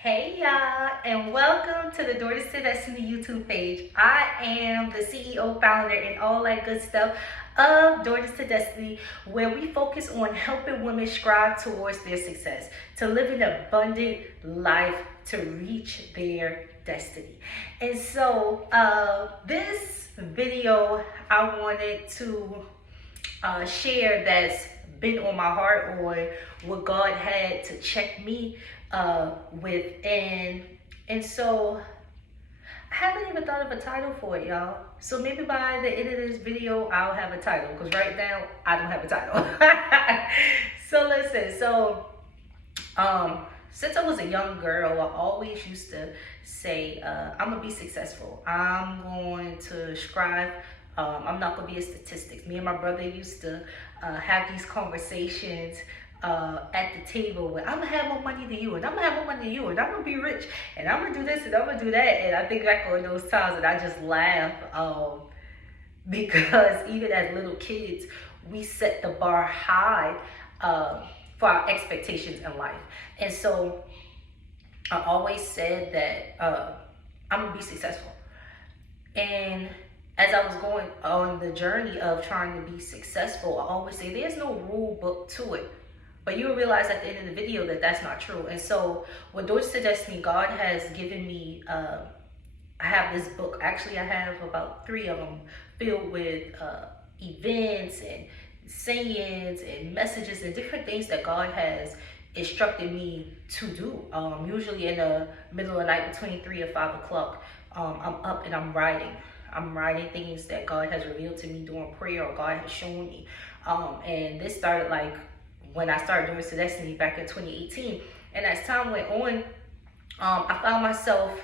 Hey y'all, and welcome to the Daughters to Destiny YouTube page. I am the CEO, founder, and all that good stuff of Daughters to Destiny, where we focus on helping women strive towards their success, to live an abundant life, to reach their destiny. And so, this video I wanted to share that's been on my heart, or what God had to check me with. And so I haven't even thought of a title for it, y'all. So maybe by the end of this video I'll have a title, because right now I don't have a title. So listen, since I was a young girl, I always used to say, I'm gonna be successful, I'm going to strive, I'm not gonna be a statistic. Me and my brother used to have these conversations at the table where I'm gonna have more money than you, and I'm gonna have more money than you, and I'm gonna be rich, and I'm gonna do this, and I'm gonna do that. And I think back on those times and I just laugh, because even as little kids, we set the bar high for our expectations in life. And so I always said that I'm gonna be successful. And as I was going on the journey of trying to be successful, I always say there's no rule book to it. But you'll realize at the end of the video that that's not true. And so with Daughters to Destiny, God has given me, I have this book. Actually, I have about 3 of them filled with events and sayings and messages and different things that God has instructed me to do. Usually in the middle of the night between 3 or 5 o'clock, I'm up and I'm writing. I'm writing things that God has revealed to me during prayer, or God has shown me. And this started like when I started doing Destiny back in 2018. And as time went on, I found myself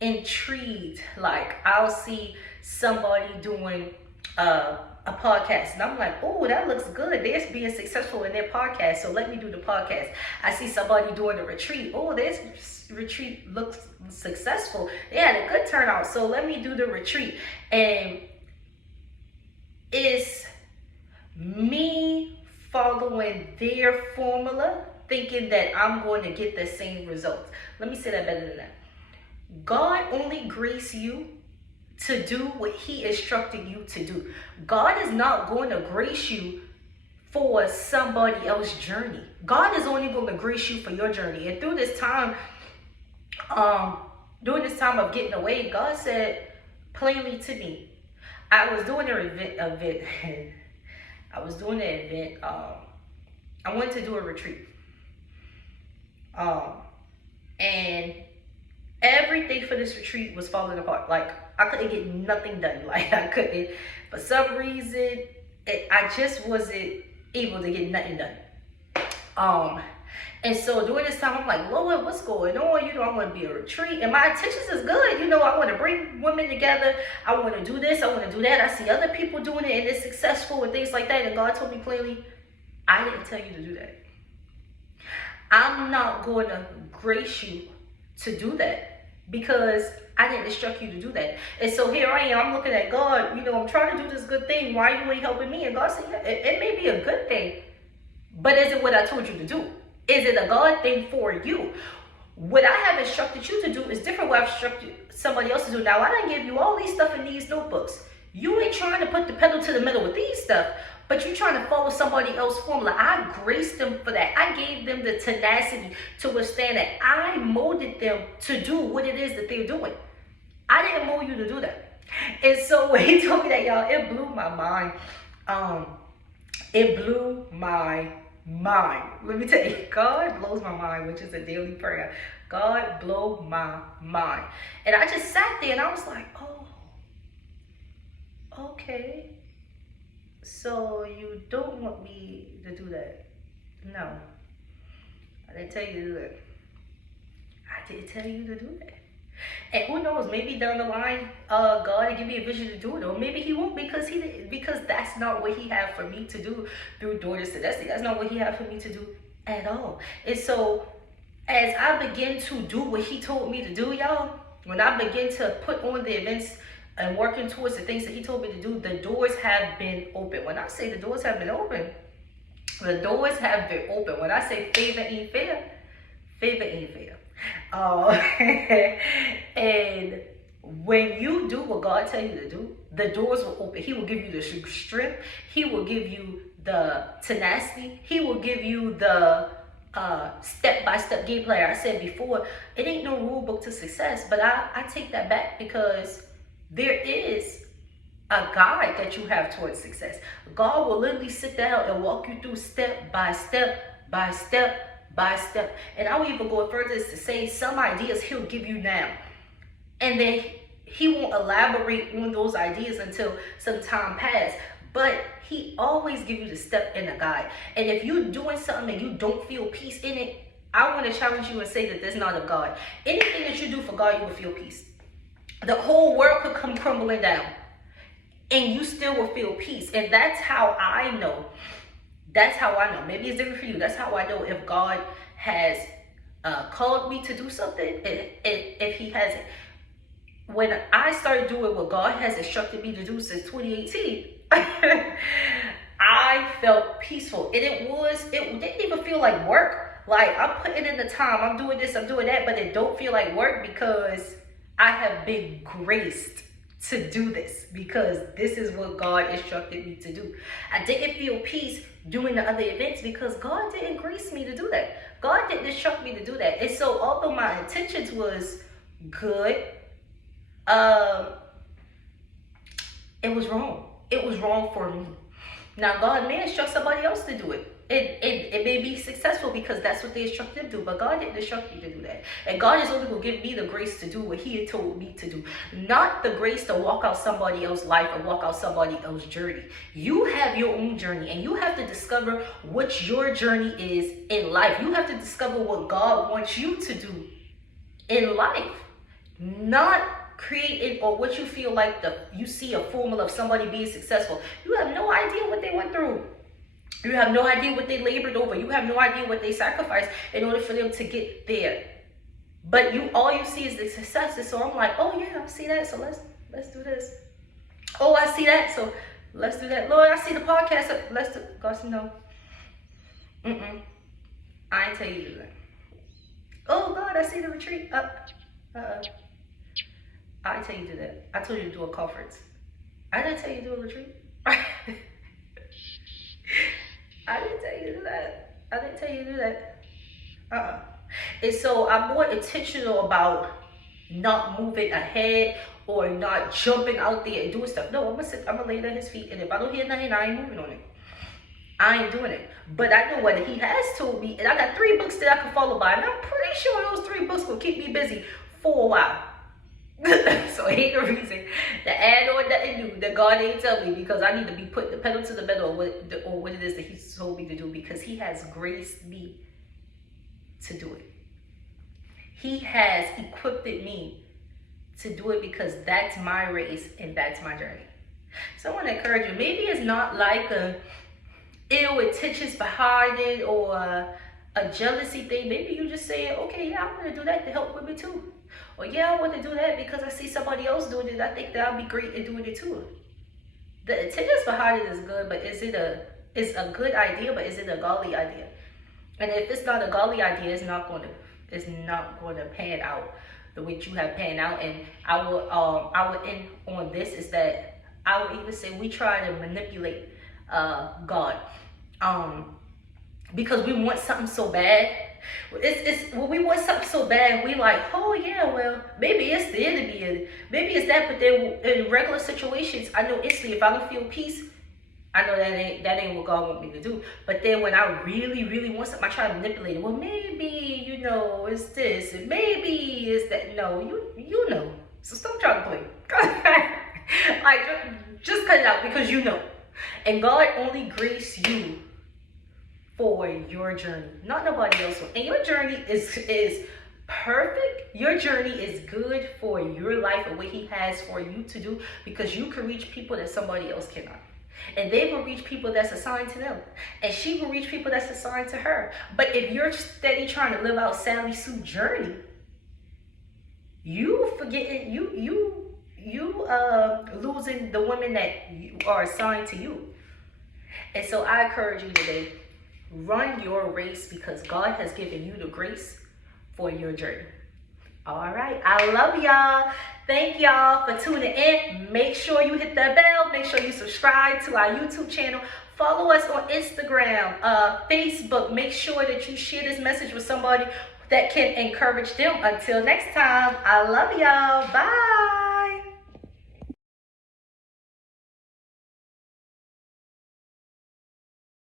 intrigued. Like, I'll see somebody doing a podcast, and I'm like, oh, that looks good. They're being successful in their podcast, so let me do the podcast. I see somebody doing a retreat. Oh, this retreat looks successful. They had a good turnout, so let me do the retreat. And it's me following their formula, thinking that I'm going to get the same results. Let me say that better than that. God only grace you to do what he instructed you to do. God is not going to grace you for somebody else's journey. God is only going to grace you for your journey. And through this time, during this time of getting away, God said plainly to me, I was doing an event. I was doing an event. I wanted to do a retreat. And everything for this retreat was falling apart. Like, I couldn't get nothing done. Like, I couldn't, for some reason, I just wasn't able to get nothing done. And so during this time, I'm like, Lord, what's going on? You know, I want to be a retreat, and my intentions is good. You know, I want to bring women together. I want to do this. I want to do that. I see other people doing it, and it's successful and things like that. And God told me plainly, I didn't tell you to do that. I'm not going to grace you to do that, because I didn't instruct you to do that. And so here I am, I'm looking at God, you know, I'm trying to do this good thing. Why you ain't helping me? And God said, yeah, it may be a good thing, but is it what I told you to do? Is it a God thing for you? What I have instructed you to do is different what I've instructed somebody else to do. Now, I didn't give you all these stuff in these notebooks. You ain't trying to put the pedal to the metal with these stuff, but you're trying to follow somebody else's formula. I graced them for that. I gave them the tenacity to withstand that. I molded them to do what it is that they're doing. I didn't mold you to do that. And so when he told me that, y'all, it blew my mind. It blew my mind. Let me tell you, God blows my mind, which is a daily prayer. God blow my mind. And I just sat there and I was like, oh, okay. So you don't want me to do that? No, I didn't tell you to do that. I didn't tell you to do that. And who knows, maybe down the line, God will give me a vision to do it, or maybe he won't, because that's not what he had for me to do through Daughters to Destiny. That's not what he had for me to do at all. And so as I begin to do what he told me to do, y'all, when I begin to put on the events and working towards the things that he told me to do, the doors have been open. When I say the doors have been open, the doors have been open. When I say favor ain't fair, favor ain't fair. Um, and when you do what God tell you to do, the doors will open. He will give you the strength. He will give you the tenacity. He will give you the step-by-step game plan. I said before, it ain't no rule book to success, but I take that back because there is a guide that you have towards success. God will literally sit down and walk you through step by step by step by step. And I will even go further as to say some ideas he'll give you now. And then he won't elaborate on those ideas until some time pass. But he always give you the step and the guide. And if you're doing something and you don't feel peace in it, I want to challenge you and say that there's not a God. Anything that you do for God, you will feel peace. The whole world could come crumbling down and you still will feel peace. And that's how I know. That's how I know. Maybe it's different for you. That's how I know if God has called me to do something, if he hasn't. When I started doing what God has instructed me to do since 2018, I felt peaceful. And it didn't even feel like work. Like, I'm putting in the time, I'm doing this, I'm doing that, but it don't feel like work because I have been graced to do this, because this is what God instructed me to do. I didn't feel peace doing the other events because God didn't grace me to do that. God didn't instruct me to do that. And so although my intentions was good, it was wrong. It was wrong for me. Now God may instruct somebody else to do it. It may be successful because that's what they instruct them to do, but God didn't instruct me to do that. And God is only going to give me the grace to do what he had told me to do, not the grace to walk out somebody else's life or walk out somebody else's journey. You have your own journey, and you have to discover what your journey is in life. You have to discover what God wants you to do in life, not creating or what you feel like you see a formula of somebody being successful. You have no idea what they went through. You have no idea what they labored over. You have no idea what they sacrificed in order for them to get there. But all you see is the successes. So I'm like, oh yeah, I see that. So let's do this. Oh, I see that. So let's do that. Lord, I see the podcast. So let's do. God said no. I ain't tell you to do that. Oh God, I see the retreat. I tell you to do that. I told you to do a conference. I didn't tell you to do a retreat. I didn't tell you to do that. I didn't tell you to do that. And so I'm more intentional about not moving ahead or not jumping out there and doing stuff. No, I'm gonna lay it at his feet, and if I don't hear nothing, I ain't moving on it. I ain't doing it. But I know what he has told me, and I got 3 books that I can follow by, and I'm pretty sure those 3 books will keep me busy for a while. So ain't no reason to add on nothing new that God ain't tell me, because I need to be putting the pedal to the metal or what it is that he's told me to do, because he has graced me to do it. He has equipped me to do it because that's my race and that's my journey. So I want to encourage you. Maybe it's not like a ill intentions behind it or a jealousy thing. Maybe you just saying, okay, yeah, I'm going to do that to help women too. Or yeah, I want to do that because I see somebody else doing it. I think that I'll be great at doing it too. The intentions behind it is good, but it's a good idea, but is it a godly idea? And if it's not a godly idea, it's not going to pan out the way you have panned out. And I would end on this is that I would even say we try to manipulate God, because we want something so bad. It's when we want something so bad, we like, oh yeah, well, maybe it's the enemy and maybe it's that. But then in regular situations, I know instantly if I don't feel peace, I know that ain't what God wants me to do. But then when I really, really want something, I try to manipulate it. Well, maybe, it's this, and maybe it's that. No, you know. So stop trying to play. Like, just cut it out, because you know. And God only graced you for your journey, not nobody else. And your journey is perfect. Your journey is good for your life and what he has for you to do, because you can reach people that somebody else cannot. And they will reach people that's assigned to them. And she will reach people that's assigned to her. But if you're steady trying to live out Sally Sue's journey, you forgetting, you losing the women that are assigned to you. And so I encourage you today, run your race because God has given you the grace. for your journey. All right, I love y'all. Thank y'all for tuning in. Make sure you hit that bell. Make sure you subscribe to our YouTube channel. Follow us on Instagram, Facebook. Make sure that you share this message with somebody that can encourage them. Until next time, I love y'all. Bye.